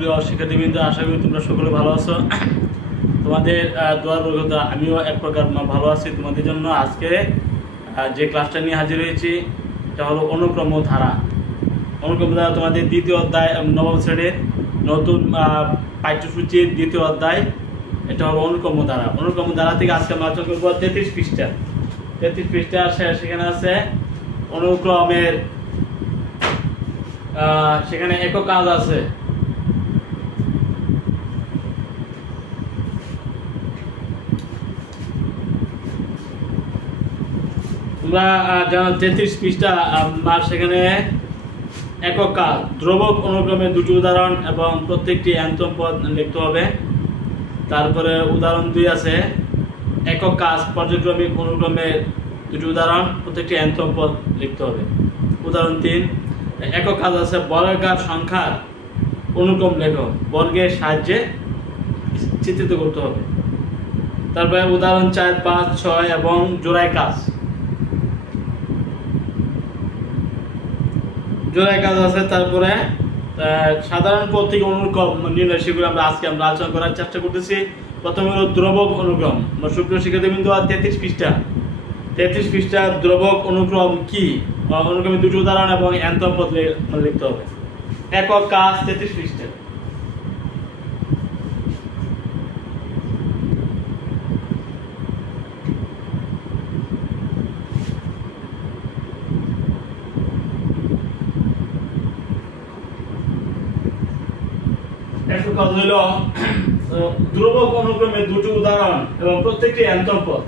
সুপ্রিয় শিক্ষার্থীবৃন্দ, আশা করি তোমরা সকলে ভালো আছো। তোমাদের দোয়ার বরকতে আমিও এক প্রকার ভালো আছি। তোমাদের জন্য আজকে যে ক্লাসটা নিয়ে হাজির হয়েছি এটা হলো অনুক্রম ধারা। অনুক্রম ধারা তোমাদের দ্বিতীয় অধ্যায়, নবম শ্রেণীর নতুন পাঠ্যসূচির দ্বিতীয় অধ্যায়। এটা হলো অনুক্রম ধারা। অনুক্রম ধারা থেকে আজকে আমরা আলোচনা করবো 33 পৃষ্ঠা। 33 পৃষ্ঠা সেখানে আছে অনুক্রমের, সেখানে একক কাজ আছে। তোমরা জানো 33 পৃষ্ঠা, সেখানে একক কাজ ধ্রুবক অনুক্রমের দুটি উদাহরণ এবং প্রত্যেকটি অ্যান্তম পদ লিখতে হবে। তারপরে উদাহরণ 2 আছে একক কাজ পর্যায়ক্রমিক অনুক্রমের দুটি উদাহরণ, প্রত্যেকটি অ্যান্তম পদ লিখতে হবে। উদাহরণ 3 একক কাজ আছে বর্গাকার সংখ্যার অনুক্রম লেখো, বর্গের সাহায্যে চিত্রিত করতে হবে। তারপরে উদাহরণ 4, 5, 6 এবং জোড়ায় কাজ। জোড়ায় কাজ আছে। তারপরে সাধারণ পদ থেকে অনুক্রম নির্ণয়, সেগুলো আমরা আজকে আলোচনা করার চেষ্টা করতেছি। প্রথমে হলো ধ্রুবক অনুক্রম। সুপ্রিয় শিক্ষার্থীবৃন্দ, 33 পৃষ্ঠা। 33 পৃষ্ঠা ধ্রুবক অনুক্রম কি, অনুক্রমের দুটি উদাহরণ এবং অ্যান্তম পদ লিখতে হবে। একক কাজ 33 পৃষ্ঠা। একক কাজ হলো ধ্রুবক অনুক্রমের দুটি উদাহরণ এবং প্রত্যেকটি অ্যান্তম পদ।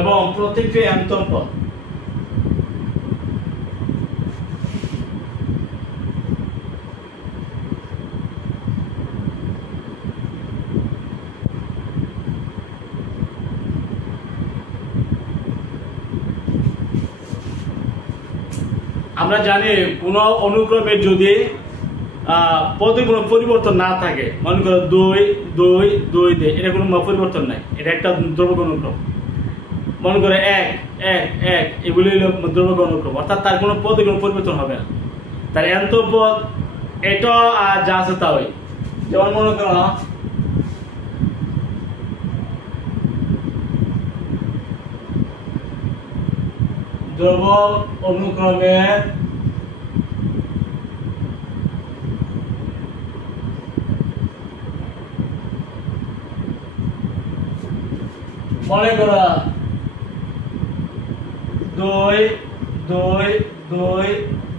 এবং প্রত্যেকটি অ্যান্তম পদ। আমরা জানি কোন অনুক্রমের যদি পদে কোনো পরিবর্তন না থাকে, মনে করো 2 2 2 দিয়ে, এটা কোনো পরিবর্তন নাই, এটা একটা ধ্রুবক অনুক্রম। মনে করে 1 1 1, এগুলি হলো ধ্রুবক অনুক্রম, অর্থাৎ তার কোনো পদে কোনো পরিবর্তন হবে না। তার অ্যান্তম পদ এটা যা আছে তাই। যেমন মনে করো ধ্রুবক অনুক্রমের মনে করো 2 2 2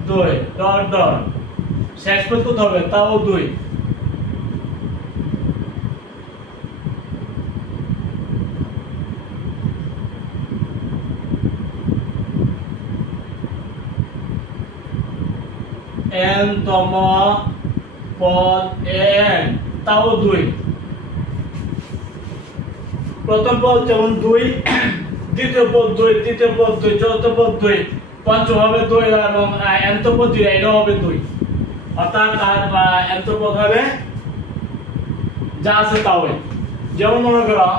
2 ডট ডট, শেষ পদ কত হবে? তাও 2। n তম পদ n, তাও 2। প্রথম পদ যেমন 2, দ্বিতীয় পদ 2, তৃতীয় পদ 2, চতুর্থ পদ 2, পঞ্চম হবে 2 এবং অ্যান্তম পদ যেটা এটা হবে 2। অর্থাৎ তার অ্যান্তম পদ হবে যা আছে তাই। যেমন মনে করো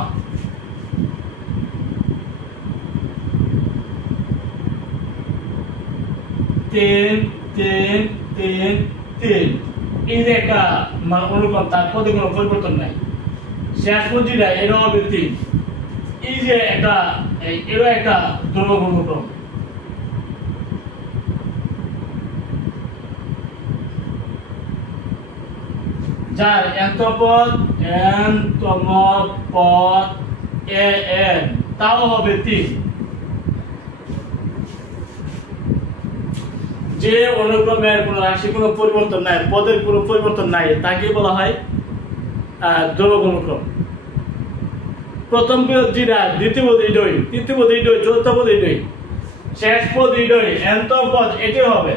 3 3 3 3, এই যে একটা অনুক্রম, তার পদে কোনো পরিবর্তন নাই। শেষ পদ যেটা এটা হবে 3। এই যে একটা এরও একটা ধ্রুবক অনুক্রম। যার অ্যান্তম পদ an, তাও হবে 3। যে অনুক্রমের কোন রাশি কোনো পরিবর্তন নাই, পদের কোনো পরিবর্তন নাই, তাকে বলা হয় ধ্রুবক অনুক্রম। প্রথম পদ যেটা, দ্বিতীয় পদ এইটাই, তৃতীয় পদ এইটাই, চতুর্থ পদ এইটাই, শেষ পদ এইটাই, অ্যান্তম পদ এটাই হবে,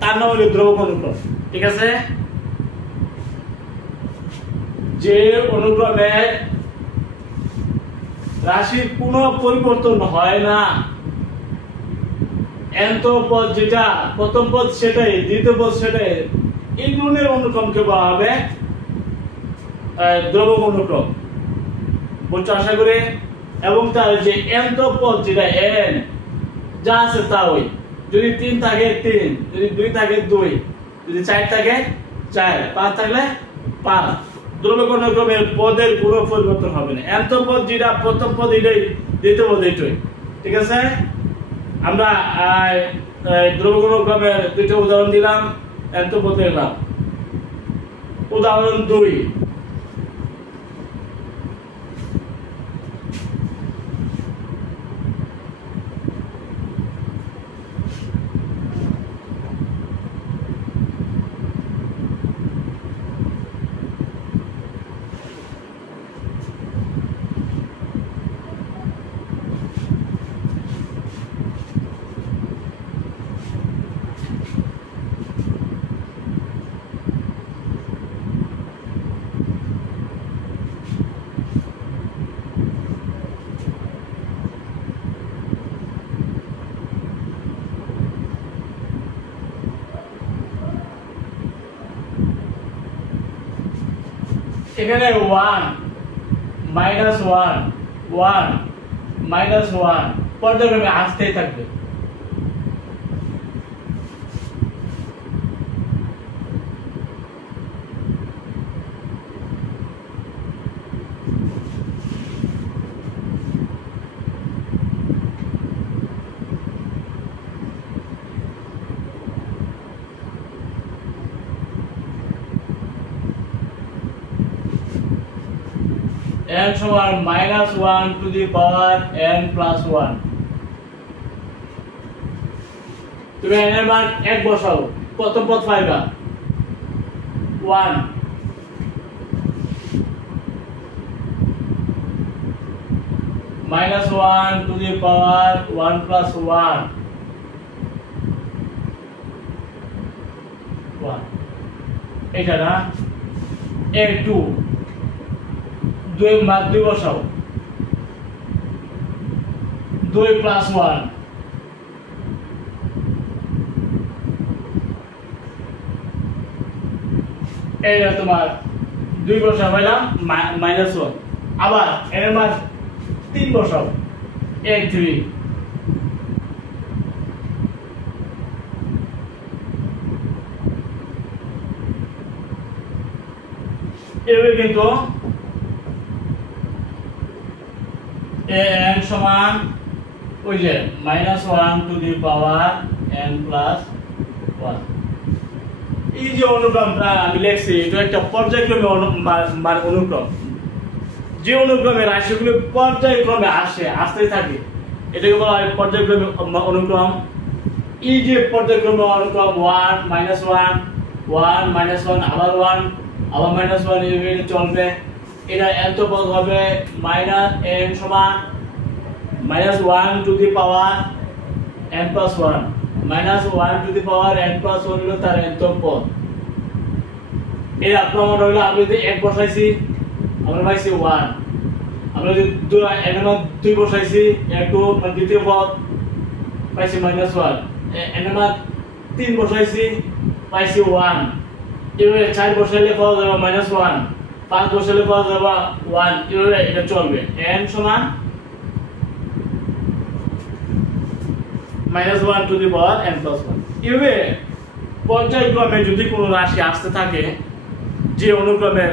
তার নাম হলো ধ্রুবক অনুক্রম। ঠিক আছে। যে অনুক্রমে রাশির কোনো পরিবর্তন হয় না, nth পদ যেটা, প্রথম পদ সেটাই, দ্বিতীয় পদ সেটাই, এই ধরনের অনুক্রমকে বলা হবে দ্রবক অনুক্রম। বুঝছো আশা করি। এবং তার যে nth পদ যেটা n যা আছে তা ওই, যদি 3 থাকে 3, যদি 2 থাকে 2, যদি 4 থাকে 4, 5 থাকলে 5। দ্রবক অনুক্রমের পদের কোনো পরিবর্তন হবে না। nth পদ যেটা, প্রথম পদ এটাই, দ্বিতীয় পদ এটাই। ঠিক আছে। আমরা দ্রবক অনুক্রমের দুইটা উদাহরণ দিলাম, nth পদ দিলাম। উদাহরণ 2, এখানে 1 -1 1 -1 পর্যায়ক্রমে আসতেই থাকবে। n সমান -1 to the power n plus 1। তুমি n এর মান 1 বসাও, প্রথম পদ পাইবা 1, -1 টু দি পাওয়ার 1 প্লাস 1 এটা না। a2 2 বসাও, 2 প্লাস 1 এইটা তোমার 2 বসাও পাইলাম -1। আবার এর মান 3 বসাও, a3 এভাবে কিন্তু n সমান ওই যে -1 to the power n plus 1। এই যে অনুক্রমটা আমি লিখছি, এটা একটা পর্যায়ক্রমে অনুক্রম। যে অনুক্রমে রাশিগুলো পর্যায়ক্রমে আসতে থাকে, এটাকে বলা হয় পর্যায়ক্রমে অনুক্রম। এই যে পর্যায়ক্রমে অনুক্রম 1 -1 1 -1 আবার 1 আবার -1 এভাবে চলবে। এটা nth পদ হবে n সমান -1 to the power n plus 1, -1 to the power n plus 1 হলো তার nth পদ। এর প্রমাণ হলো আমি যদি 1 বসাইছি আমরা পাইছি 1, আমরা যদি n এর মান 2 বসাইছি, n2 মানে দ্বিতীয় পদ পাইছি -1, n এর মান 3 বসাইছি পাইছি 1। এবারে 4 বসাইলে পাওয়া যাবে -1, 5 বসাইলে পাওয়া যাবে 1। এভাবে এটা চলবে। n সমান -1 to the power n plus 1। এভাবে পর্যায়ক্রমে যদি কোনো রাশি আসতে থাকে, যে অনুক্রমে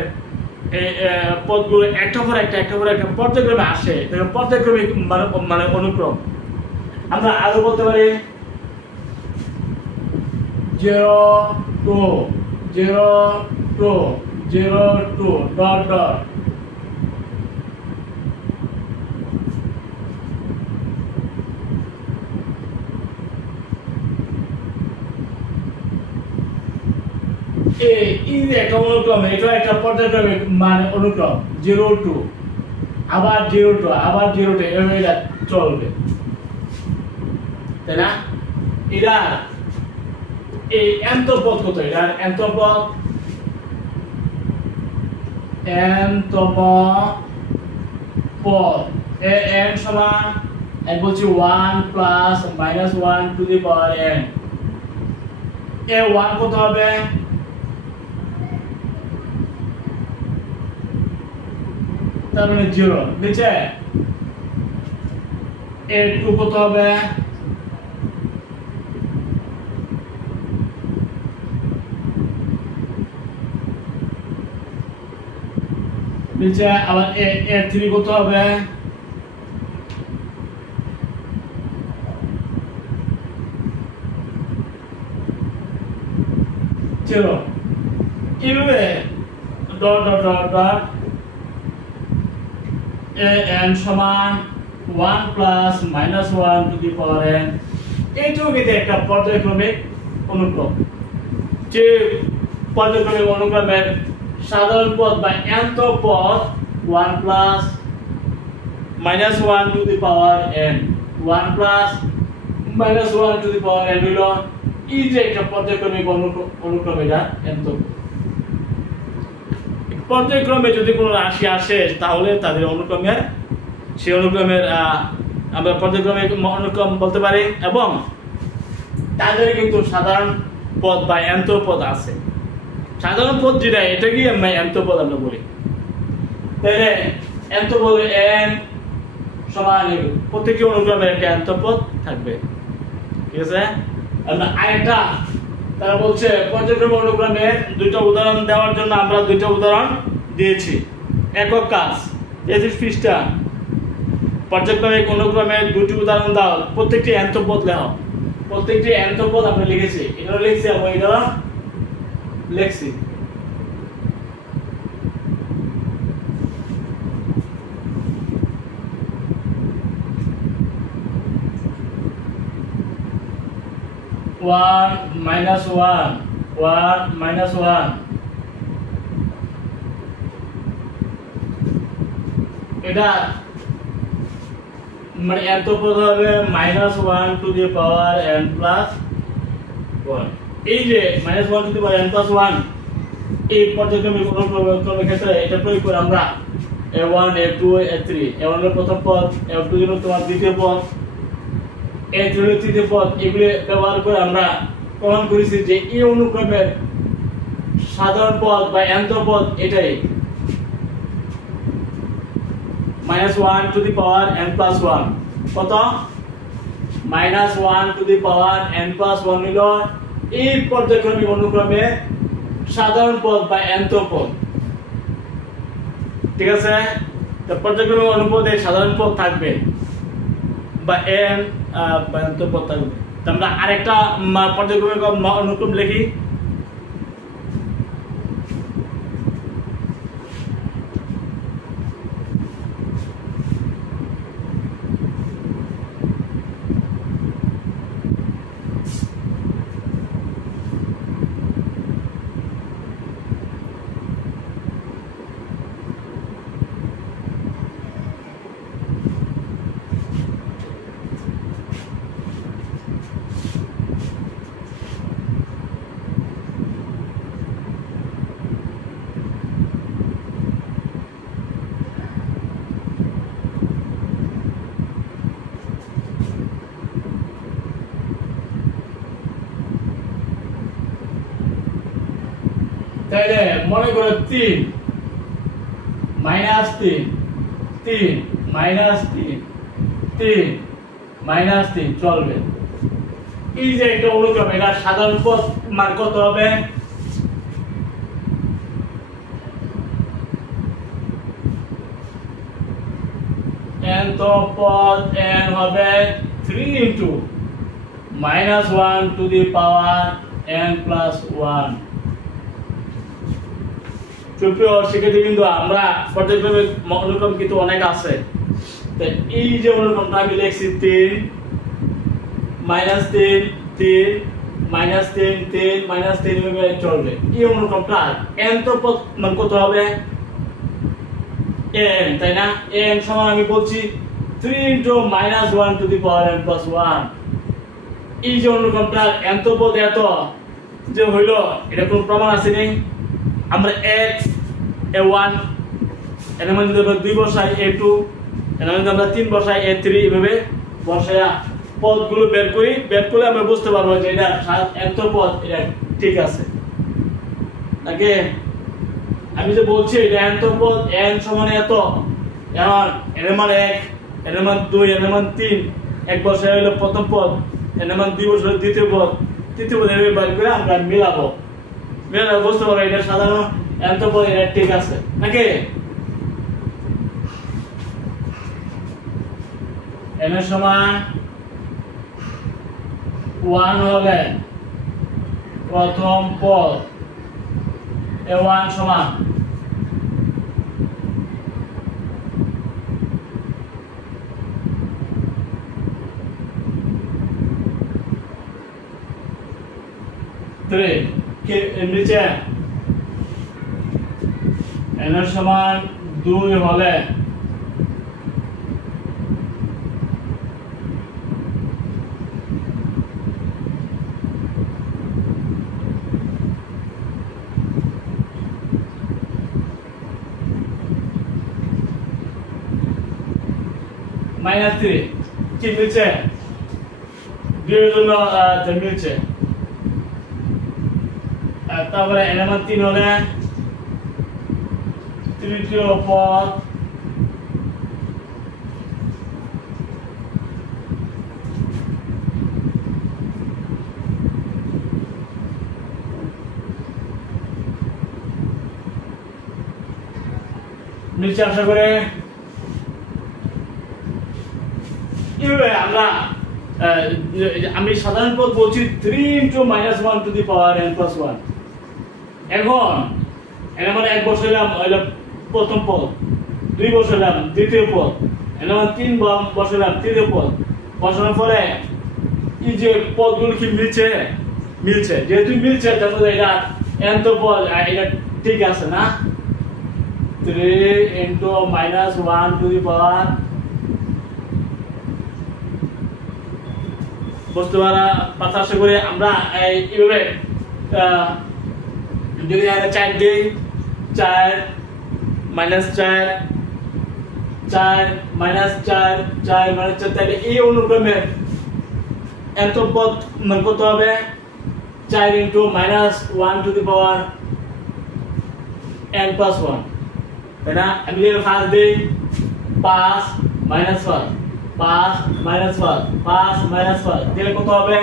পদগুলো একটা পর একটা পর্যায়ক্রমে আসে, পর্যায়ক্রমিক মানে অনুক্রম। আমরা আরো বলতে পারি 0 2 0 2 0 2 ডট ডট। এই যে একটা অনুক্রম, এটা একটা পর্যায়ক্রমিক মানে অনুক্রম 0 2 আবার 0 2 আবার 0 2 এভাবে চলবে, তাই না? এটা এই nth পদ কত? এটা nth পদ n তম পদ n সমান n বলছি 1 plus minus 1 to the power n এ 1 কত হবে তার মানে 0 নিচে এ 2 কত হবে নিচে আবার এ 3 কত হবে চলো এইভাবে dot dot dot dot n সমান 1 plus minus 1 to the power n এইটুকু কিন্তু একটা পর্যায়ক্রমিক অনুক্রম যে পর্যায়ক্রমিক অনুক্রমের সাধারণ পদ বা nth পদ 1 plus minus 1 to the power n 1 plus minus 1 to the power n হলো এই যে একটা পর্যায়ক্রমিক অনুক্রম এটা nth পর্যায়ক্রমে যদি কোনো রাশি আসে তাহলে তাদের অনুক্রমের সেই অনুক্রমের আমরা পর্যায়ক্রমিক অনুক্রম বলতে পারি এবং তাদের কিন্তু সাধারণ পদ বা nth পদ আছে সাধারণ পদ যেটা এটাকেই আমরা nth পদ আমরা বলি তাহলে nth পদ n সমান প্রত্যেকটি অনুক্রমের একটা nth পদ থাকবে ঠিক আছে আমরা আরেকটা তারা বলছে পর্যায়ক্রমিক অনুক্রমের দুইটা উদাহরণ দেওয়ার জন্য আমরা দুইটা উদাহরণ দিয়েছি একক কাজ 33 পৃষ্ঠা পর্যায়ক্রমিক অনুক্রমের দুটি উদাহরণ দাও প্রত্যেকটি nth পদ লেখো প্রত্যেকটি nth পদ আমরা লিখেছি এটা লিখছি এবং এটা লিখছি one minus one এটা মানে nth পদ হবে -1 to the power n plus 1 এই যে -1 to the power n plus 1 এই পর্যায়ক্রমিক অনুক্রমের ক্ষেত্রে এটা প্রয়োগ করে আমরা a1 a2 a3 a1 এর প্রথম পদ a2 হলো তোমার দ্বিতীয় পদ a3 এর তৃতীয় পদ এগুলো ব্যবহার করে আমরা প্রমাণ করেছি যে এই অনুক্রমের সাধারণ পদ বা nth পদ এটাই -1 to the power n plus 1 কত -1 to the power n plus 1 হলো এই পর্যায়ক্রমিক অনুক্রমে সাধারণ পদ বা nth পদ ঠিক আছে তো পর্যায়ক্রমিক অনুপদে সাধারণ পদ থাকবে বা n বা nth পদ থাকবে তো আমরা আরেকটা পর্যায়ক্রমিক অনুক্রম লিখি তাহলে মনে করো 3 -3 3 -3 3 -3 চলবে এই যে একটা অনুক্রম এটা সাধারণ পদ মান কত হবে n তো পদ n হবে 3 into -1 to the power n plus 1 সুপ্রিয় শিক্ষার্থী বিন্দু আমরা পর্যায়ক্রমিক অনুক্রম কিন্তু অনেক আছে তো এই যে অনুক্রমটা আমি লিখছি 3 -3 3 -3 3 -3 এভাবে চলবে এই অনুক্রমটা n তো পদ মান কত হবে n তাই না n সমান আমি বলছি 3 into -1 to the power n plus 1 এই যে অনুক্রমটা n তো পদ এত যে হইলো এটা কোন প্রমাণ আছে নেই আমরা x A1, এর মধ্যে আমরা 2 বসাই A2, এর মধ্যে আমরা 3 বসাই A3, এভাবে বসায়া পদগুলো বের করি, বের করলে আমরা বুঝতে পারবো যে এটা এত পদ, এটা ঠিক আছে নাকি। আমি যে বলছি এটা এত পদ, n সমান এত, এখন এর মান 1, এর মান 2, এর মান 3, এক বসায় হলো প্রথম পদ, এর মান 2 বসায় দ্বিতীয় পদ, তৃতীয় পদ এভাবে বের করে আমরা মিলাবো, বুঝতে পারবো এটা সাধারণ এত পদ, এটা ঠিক আছে নাকি। n এর সমান 1 হলে প্রথম পদ A1 সমান নিচে n এর সমান 2 হলে -3 কি মিলছে, 2 এর জন্য মিলছে। তারপরে n এর মান 3 হলে তৃতীয় পদ নিচে আশা করে আমরা আমি সাধারণ পদ বলছি 3 × -1 টু দি পাওয়ার n + 1। এখন এর মানে 1 বসাইলাম হলো প্রথম পদ, 2 বসাইলাম দ্বিতীয় পদ, এর মানে 3 বসাইলাম তৃতীয় পদ, বসানোর পরে এই যে পদগুলো কি মিলছে, মিলছে, যেহেতু মিলছে তাহলে এটা n তো পদ, এটা ঠিক আছে না। 3 × -1 টু দি পাওয়ার, বুঝতে পারছি আশা করি। আমরা এইভাবে যদি 4 দিই, 4 -4, 4 -4, 4 -4, তাহলে এই অনুক্রমে এত পদ মান কত হবে, 4 × -1 টু দি পাওয়ার n + 1, তাই না। আমি যদি ফার্স্ট দিই 5 - 1, 5 - 1, 5 - 1, তাহলে কত হবে,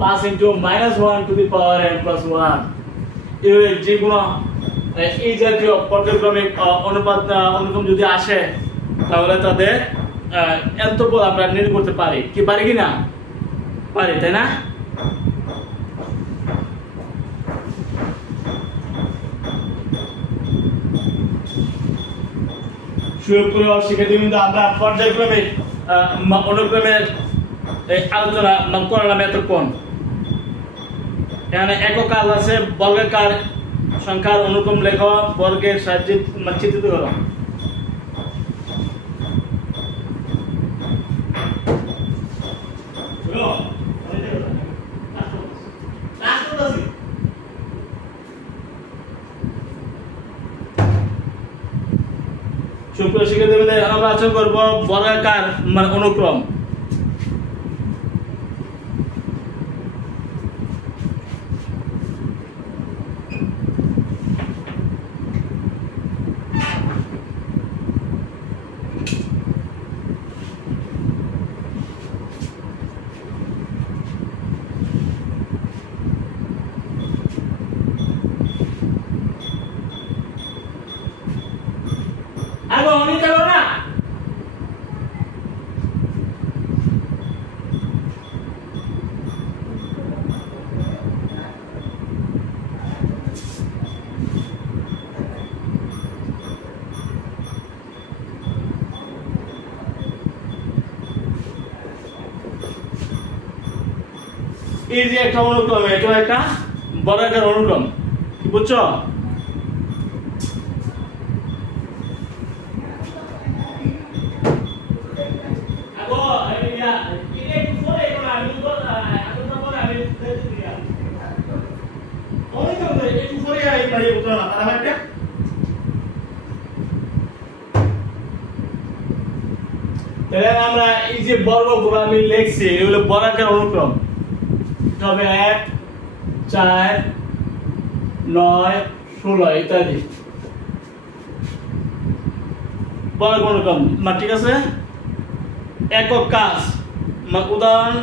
5 × -1 টু দি পাওয়ার n + 1। এই যেগুলো এই জাতীয় পর্যায়ক্রমিক অনুক্রম যদি আসে তাহলে তাদের এত পদ আমরা নির্ণয় করতে পারি, কি পারি কি না পারি, তাই না। সুপ্রিয় শিক্ষার্থীবৃন্দ, আমরা পর্যায়ক্রমিক অনুক্রমের আলোচনা করলাম এতক্ষণ। এখানে একক কাজ আছে, বর্গাকার সংখ্যার অনুক্রম লেখ, বর্গের সাহায্যে চিত্রিত করো। সুপ্রিয় শিক্ষার্থীবৃন্দ, আমরা আলোচনা করব বর্গাকার অনুক্রম। এই যে একটা অনুক্রম, এটা একটা বর্গাকার অনুক্রম, কি বুঝছো। তাহলে আমরা এই যে বর্গগুলো আমি লিখছি এগুলো বর্গাকার অনুক্রম, তবে 1 4 9 16 ইত্যাদি বর্গ অনুক্রম। ঠিক আছে, একক কাজ উদাহরণ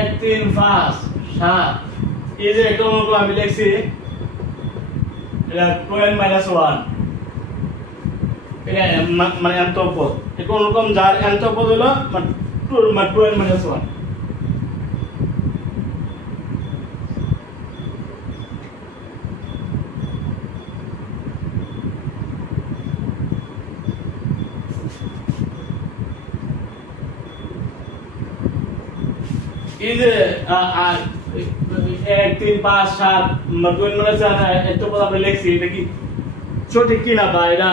এক 3 5 7 এই যে একটা অনুক্রম আমি লিখছি এটা 12 - 1 এটা মানে এন্তপদ, এটা অনুক্রম যার এন্তপদ হলো 12 - 1। এই যে 1 3 5 7 এত পদ আমরা লিখছি, এটা কি সঠিক কিনা বা এটা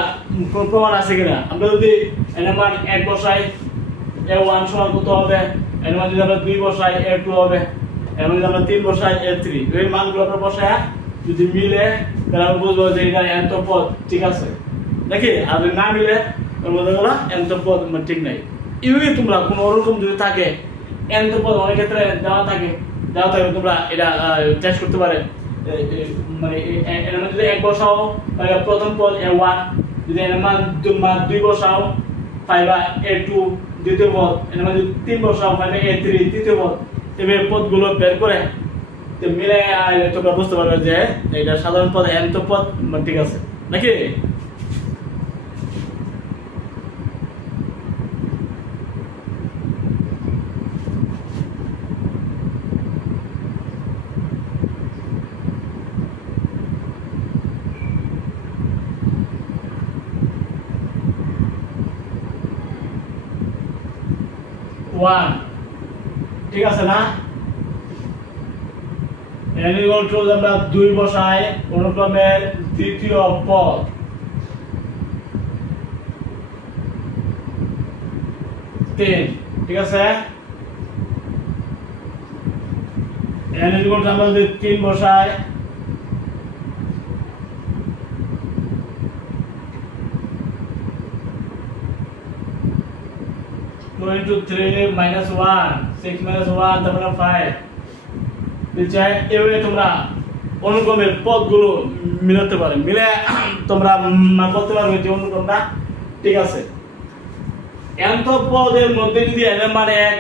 কোন প্রমাণ আছে কিনা? আমরা যদি এর মান 1 বসাই a1 সমান কত হবে, এর মান যদি আমরা 2 বসাই a2 হবে, এর মান যদি আমরা 3 বসাই a3, এই মানগুলো আমরা বসাই যদি মিলে তাহলে আমরা বুঝবো যে এটা nth পদ ঠিক আছে নাকি। আর যদি না মিলে তাহলে বোঝা গেল nth পদ ঠিক নাই। এইভাবে তোমরা কোনো ওরকম যদি থাকে nth পদ অনেক ক্ষেত্রে দেওয়া থাকে তোমরা এটা টেস্ট করতে পারে। মানে এর মান যদি 1 বসাও তাহলে প্রথম পদ a1, যদি এর মান 2 বসাও পাইবা a2 দ্বিতীয় পদ, এর মান যদি 3 বসাও পাইবা a3 তৃতীয় পদ। এভাবে পদগুলো বের করে তো মিলে তোমরা বুঝতে পারবে যে এটা সাধারণ পদ nth পদ ঠিক আছে নাকি। ঠিক আছে না। আমরা 2 বসাই অনুক্রমের দ্বিতীয় পদ, ঠিক আছে। আমরা যদি 3 বসাই 2 into 3 minus 1 6 minus 1 তারপরে 5 বিচার। এভাবে তোমরা অনুক্রমের পদগুলো মিলাতে পারো, মিলে তোমরা বলতে পারবে যে অনুক্রমটা ঠিক আছে। nth পদের মধ্যে যদি n এর মান 1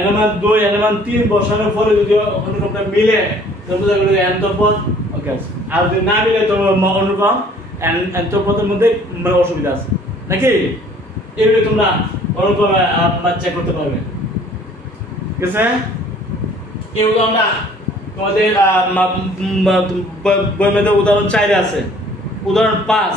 n এর মান 2 n এর মান 3 বসানোর পরে যদি অনুক্রমটা মিলে তাহলে বোঝা গেল যে nth পদ ওকে আছে। আর যদি না মিলে তো অনুক্রম nth পদের মধ্যে মানে অসুবিধা আছে নাকি। এইভাবে তোমরা অনুক্রমে চেক করতে পারবে, ঠিক আছে। এই উদাহরণটা তোমাদের বইয়ের মধ্যে উদাহরণ 4 আছে। উদাহরণ 5,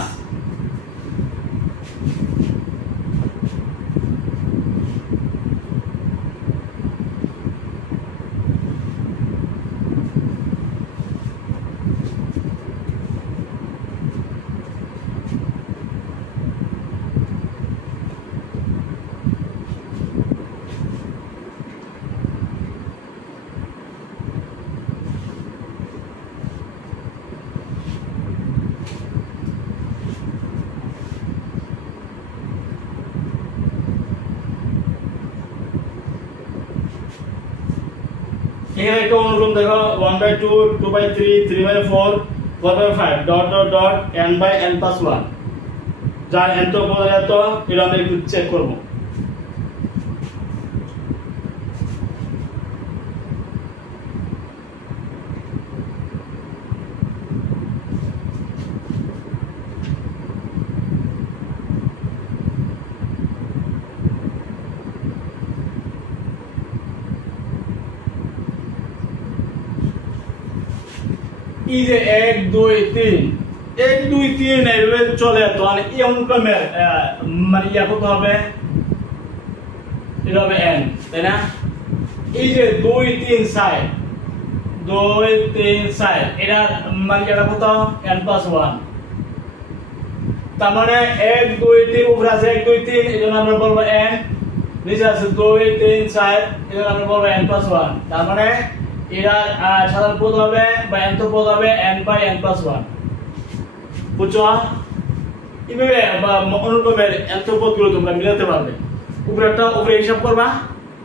এখানে একটা অনুক্রম দেখো 1/2 2/3 3/4 4/5 ডট ডট ডট n/n + 1 যার nth পদ এত এটা আমরা একটু চেক করব। এই যে 1 2 3 1 2 3 এইভাবে চলে, তাহলে এই অনুক্রমের মানে ইয়া কত হবে, এটা হবে n, তাই না? এই যে 2 3 4 2 3 4 এটা মানে এটা কত n + 1, তার মানে 1 2 3 উপরে আছে 1 2 3, এজন্য আমরা বলবো n, নিচে আছে 2 3 4, এজন্য আমরা বলবো n + 1। তার মানে এরা সাধারণ পদ হবে বা nth পদ হবে n/n + 1, বুঝছো? এইভাবে বা অনুক্রমের nth পদগুলো তোমরা মিলাতে পারবে। উপরেরটা উপরে হিসাব করবা,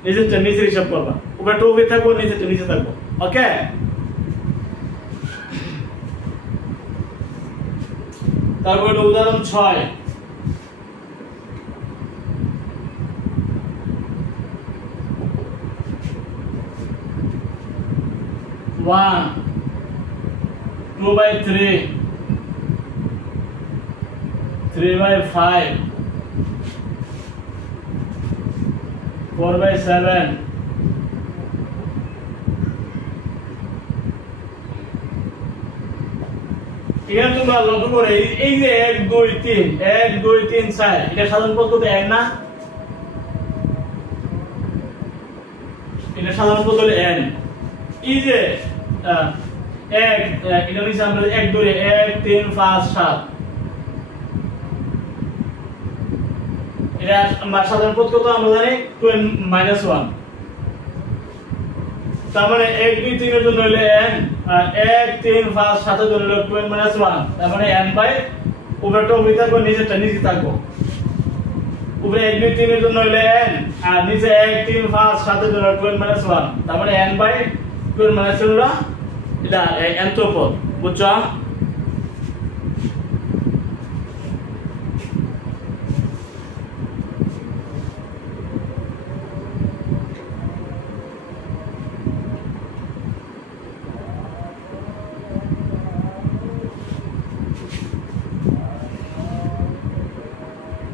নিচেরটা নিচে হিসাব করবা, উপরেরটা উপরে থাকবো, নিচেরটা নিচে থাকবো। ওকে, তারপর উদাহরণ 6, one 2/3 3/5 4/7 এখানে তোমরা লক্ষ্য করে এই যে 1 2 3 1 2 3 4 এটা সাধারণ পদ কত 1 না? এটা সাধারণ পদ হলো n। এই যে 1 এটা নিচে আমরা 1 ধরে 1 3 5 7, এটা আমরা সাধারণ পদ কত আমরা জানি 2n - 1, তার মানে 1 2 3 এর জন্য হলো n, আর 1 3 5 7 এর জন্য হলো 2n - 1, তার মানে n বাই উপরেরটা উপরে থাকবো, নিচেরটা নিচে থাকবো। উপরে 1 2 3 এর জন্য হলো n, আর নিচে 1 3 5 7 এর জন্য 2n - 1, তার মানে n বাই 2n - 1 হলো এটা nth পদ, বুঝছো?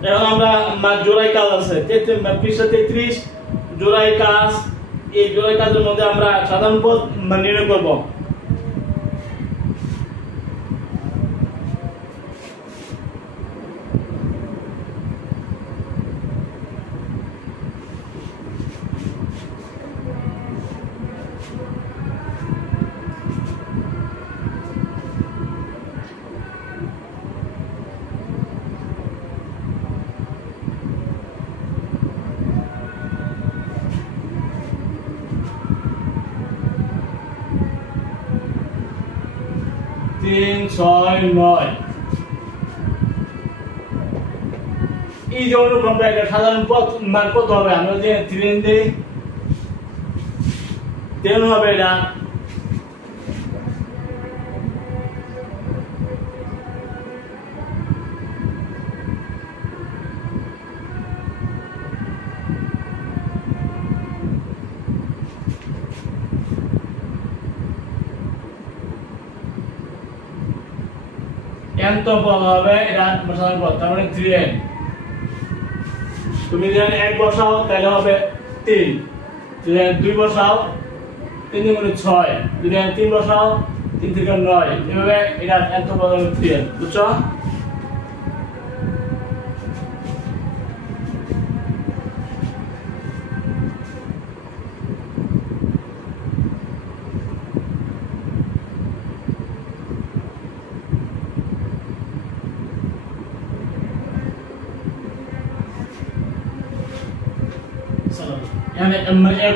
এখন আমরা জোড়াই কাজ আছে পৃষ্ঠা 33 জোড়াই কাজ, এই জোড়াই কাজের মধ্যে আমরা সাধারণ পদ নির্ণয় করব। তিন ছয় নয়, এই যে অনুক্রমটা এটা সাধারণ পদ মান কত হবে, আমরা যে 3 দেই 10 হবে, এটা n তো পদ হবে, এটা সাধারণ পদ, তার মানে 3n। তুমি যদি 1 বসাও তাহলে হবে 3, যদি 2 বসাও 3 × 6, যদি 3 বসাও 3 থেকে 9, এভাবে এটা n তো পদ হবে 3n, বুঝছো?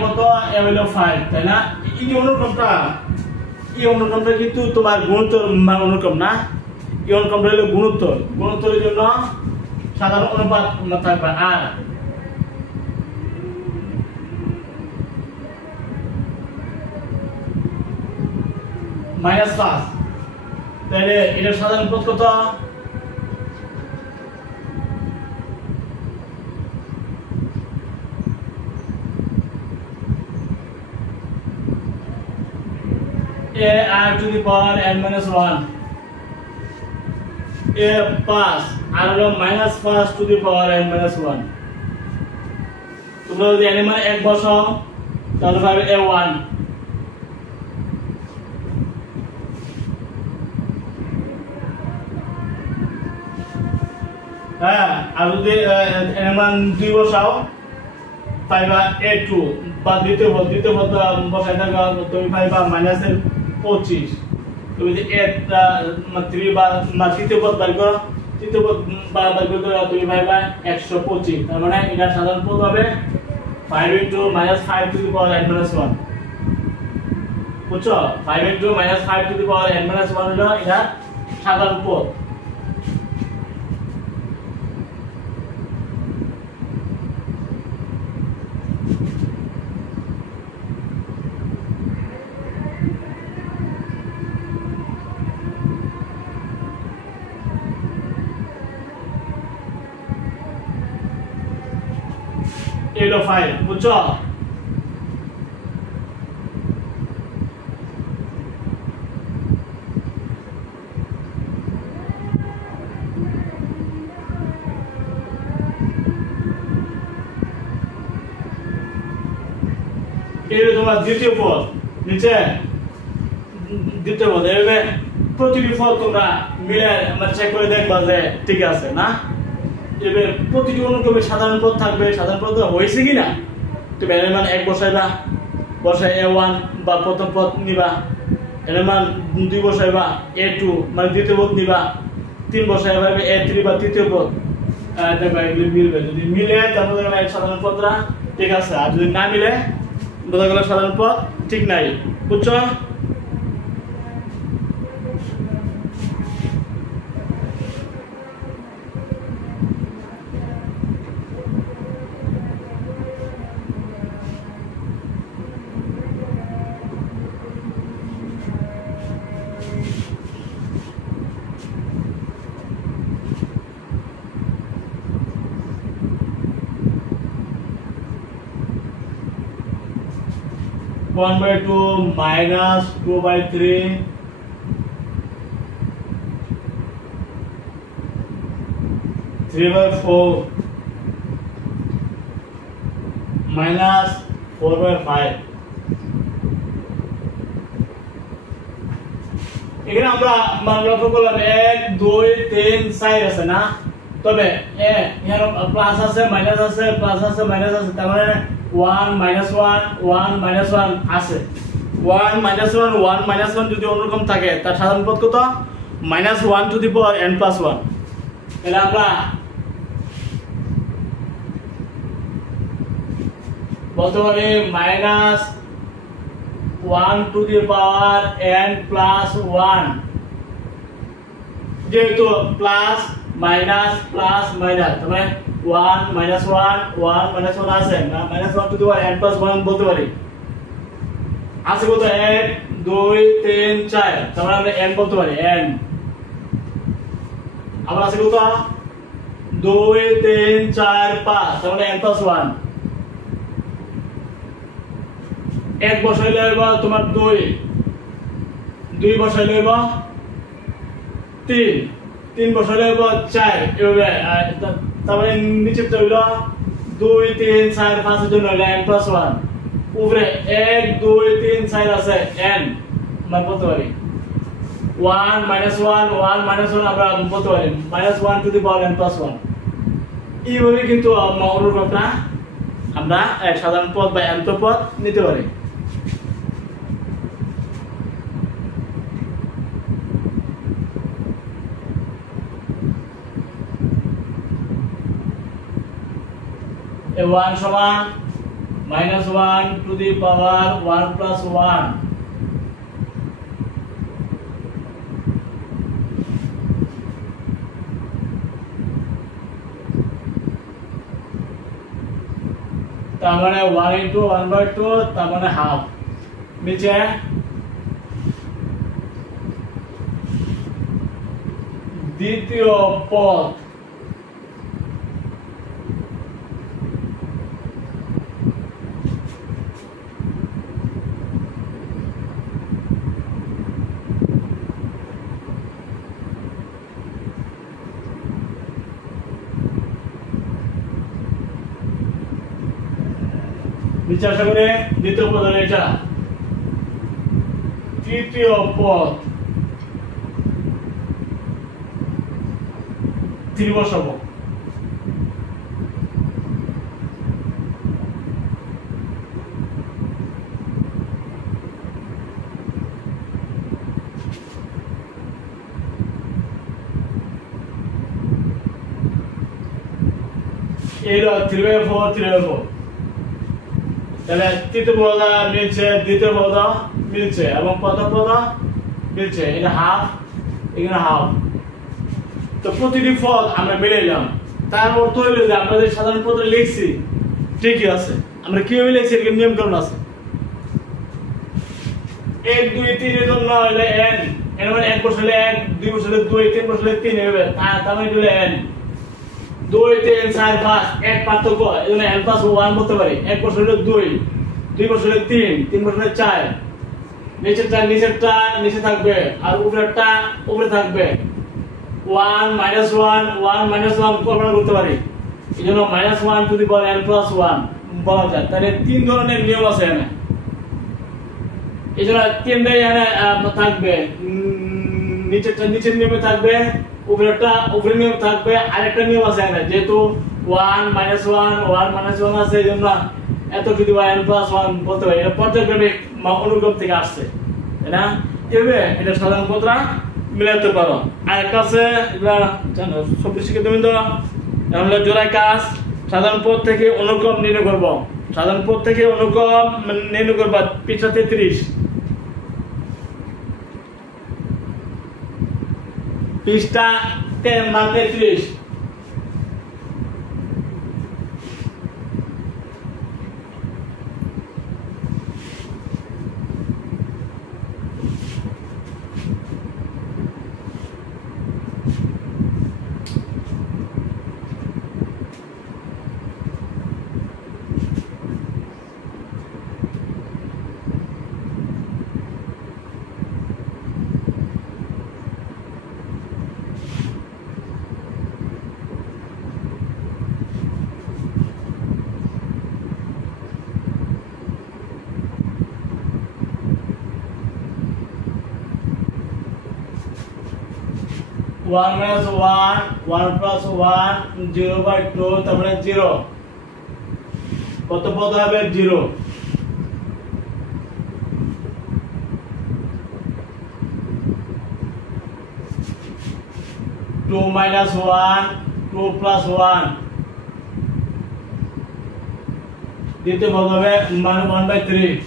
কত হলো 5, তাই না? এই যে অনুক্রমটা, এই অনুক্রমটা কিন্তু তোমার গুণোত্তর অনুক্রম না, এই অনুক্রমটা হলো গুণোত্তর। গুণোত্তরের জন্য সাধারণ অনুপাত থাকবে আর -5, তাহলে এটা সাধারণ পদ কত? r to the power n - 1, a 5 আর হলো -5 to the power n - 1। তোমরা যদি n মানে 1 বসাও তাহলে পাবে a1, হ্যাঁ আর যদি এর মান 2 বসাও পাইবা a2 বা দ্বিতীয় পদ বসাই থাকা তুমি পাইবা মাইনাসের 25 তুমি যদি a 3 বা তৃতীয় পদ বের করো তৃতীয় পদ বের করতে তুমি পাইবা 125 তার মানে এটা সাধারণ পদ হবে 5 into -5 to the power n minus 1 বুঝছো 5 into -5 to the power n minus 1 হলো এটা সাধারণ পদ এলো 5 বুঝছো এর তোমার দ্বিতীয় পদ নিচে দ্বিতীয় পদ এভাবে প্রতিটি পদ তোমরা মিলে আমরা চেক করে দেখবা যে ঠিক আছে না এবার প্রতিটি অনুক্রমে সাধারণ পদ থাকবে সাধারণ পদ হয়েছে কিনা তুমি এর মান 1 বসাইবা বসাই a1 বা প্রথম পদ নিবা এর মান 2 বসাইবা a2 মানে দ্বিতীয় পদ নিবা 3 বসাইবা a3 বা তৃতীয় পদ দেখবা এগুলো মিলবে যদি মিলে তাহলে সাধারণ পদরা ঠিক আছে আর যদি না মিলে বোঝা গেল সাধারণ পদ ঠিক নাই বুঝছো One by 2 minus 2 by 3 3 by 4 minus 4 by 5 এখানে আমরা মান লক্ষ্য করলাম 1 2 3 4 আছে না তবে এখানে প্লাস আছে মাইনাস আছে প্লাস আছে মাইনাস আছে তার মানে 1 minus 1 1 minus 1 আছে 1 minus 1 1 minus 1 যদি অন্যরকম থাকে তার সাধারণ পদ কত -1 to the power n plus 1 তাহলে আমরা বলতে পারি -1 to the power n plus 1 যেহেতু প্লাস মাইনাস প্লাস মাইনাস তবে 1 minus 1 1 minus 1 আছে না -1 to the power n plus 1 বলতে পারি আছে কত 1 2 3 4 তাহলে আমরা n বলতে পারি n আবার আছে কত 2 3 4 5 তাহলে n plus 1 এক বসাইলে হবে তোমার 2 বসাইলে হবে 3 বসাইলে হবে 4 এভাবে তারপরে নিচে হইলো 2 3 4 5 এর জন্য হলো n plus 1 উপরে 1 2 3 4 আছে n আমরা বলতে পারি 1 minus 1 1 minus 1 আমরা বলতে পারি -1 to the power n plus 1 এইভাবে কিন্তু অনুরূপটা আমরা এক সাধারণ পদ বা nth পদ নিতে পারি a1 সমান -1 to the power 1 plus 1 তার মানে 1 into 1/2 তার মানে হাফ নিচে দ্বিতীয় পদ নিচে আসা করে দ্বিতীয় পদ হলো এটা তৃতীয় পদ 3 বসাবো এই 3/4 3/4 তাহলে তৃতীয় পদ মিলছে, দ্বিতীয় পদ মিলছে এবং প্রথম পদ মিলছে। এটা হাফ, এখানে হাফ। তো প্রতিটি পদ আমরা মিলাইলাম, তার অর্থ হলো যে আমরা যে সাধারণ পদ লিখছি ঠিকই আছে। আমরা কিভাবে লিখছি এর নিয়ম কানুন আছে। 1 2 3 এর জন্য হলো n, এর মানে 1 বসালে 1, 2 বসালে 2, 3 বসালে 3 হবে। তার মানে হলো n। 2 3 4 5 এক পার্থক্য, এজন্য n + 1 বলতে পারি। 1 বসালে 2, 2 বসালে 3, 3 বসালে 4, নিচেরটা নিচে থাকবে আর উপরেরটা উপরে থাকবে। 1 -1 1 -1 কল্পনা করতে পারি, এজন্য -1 টু দি পাওয়ার n + 1 বলা যায়। তাহলে তিন ধরনের নিয়ম আছে এখানে, এজন্য তিনটাই এখানে থাকবে। নিচেরটা নিচের নিয়মে থাকবে, উপরেরটা উপরের নিয়মে থাকবে। আরেকটা নিয়ম আছে এখানে, যেহেতু 1 -1 1 -1 আছে, এজন্য এত টু দি পাওয়ার n + 1 বলতে পারি। এটা পর্যায়ক্রমিক অনুক্রম থেকে আসছে, তাই না? এভাবে এটা সাধারণ পদরা মিলাতে পারো। আর একটা আছে, এগুলা জানো সব শিখে তুমি তো, এখন হলো জোড়ায় কাজ। সাধারণ পদ থেকে অনুক্রম নির্ণয় করব। সাধারণ পদ থেকে অনুক্রম নির্ণয় করবা পৃষ্ঠা 33, পৃষ্ঠা 33। One minus one, 1 plus 1, 0/2, তারপরে 0। কত পদ হবে? 0। Two minus 1, 2 plus 1, দ্বিতীয় পদ হবে 1/3।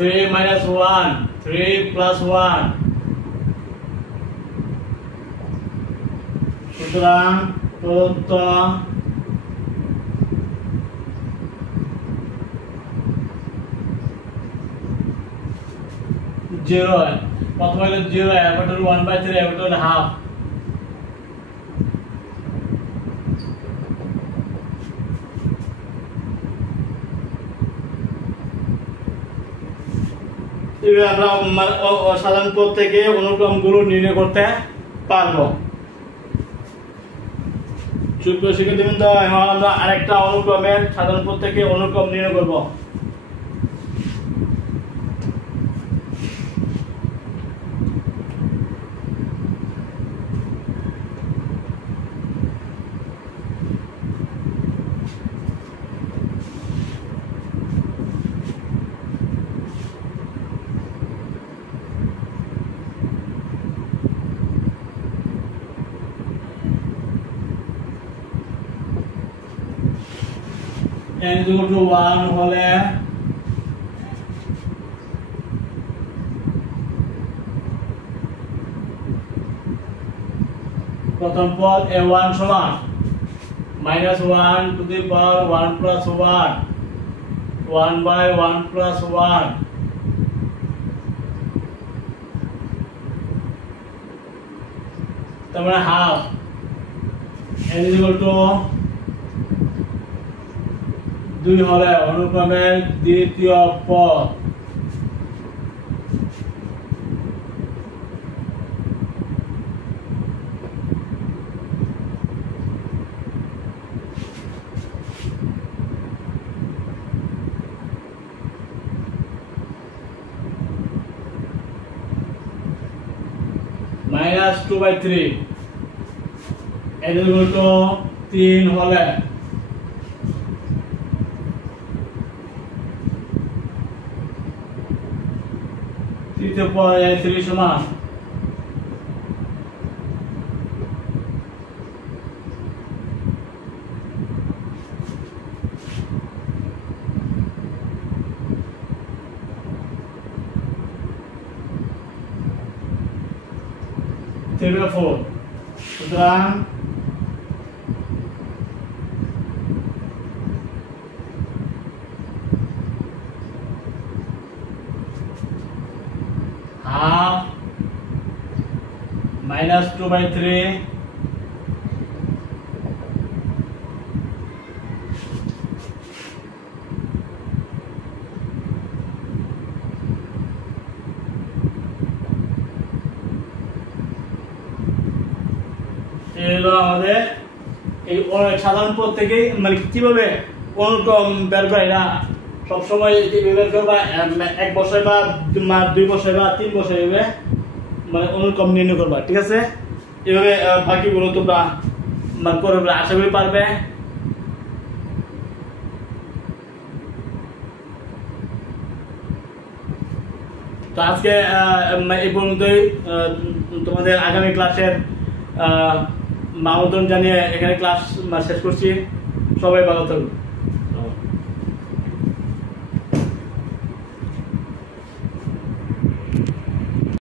3 minus 1, 3 plus 1, সুতরাং প্রদত্ত জিরো, প্রথম হলো 0, এরপর 1/3, এরপর হাফ। আমরা সাধারণ পদ থেকে অনুক্রমগুলো নির্ণয় করতে পারবো। সুপ্রিয় শিক্ষার্থীবৃন্দ, এখন আমরা আরেকটা অনুক্রমের সাধারণ পদ থেকে অনুক্রম নির্ণয় করব। n = 1 হলে প্রথম পদ a1 সমান -1 to the power 1 plus 1, 1/1 plus 1, তারপরে হাফ। n = 2 হলে অনুক্রমের দ্বিতীয় পদ। -2/3, n = 3 হলে তৃতীয় পর্যায়ে 3 সমান four. সুতরাং half minus 2/3 এলো আমাদের এই সাধারণ পদ থেকে মানে কিভাবে অনুক্রম বের করে এটা সবসময় বের করবা 1 বছর বা 2 বছর বা 3 বছর এভাবে মানে অনুক্রম নির্ণয় করবা, ঠিক আছে? এভাবে বাকিগুলো তোমরা মানে করে আশা করি পারবে। তো আজকে এই পর্যন্তই, তোমাদের আগামী ক্লাসের আমন্ত্রণ জানিয়ে এখানে ক্লাস শেষ করছি। সবাই ভালো থাকুন।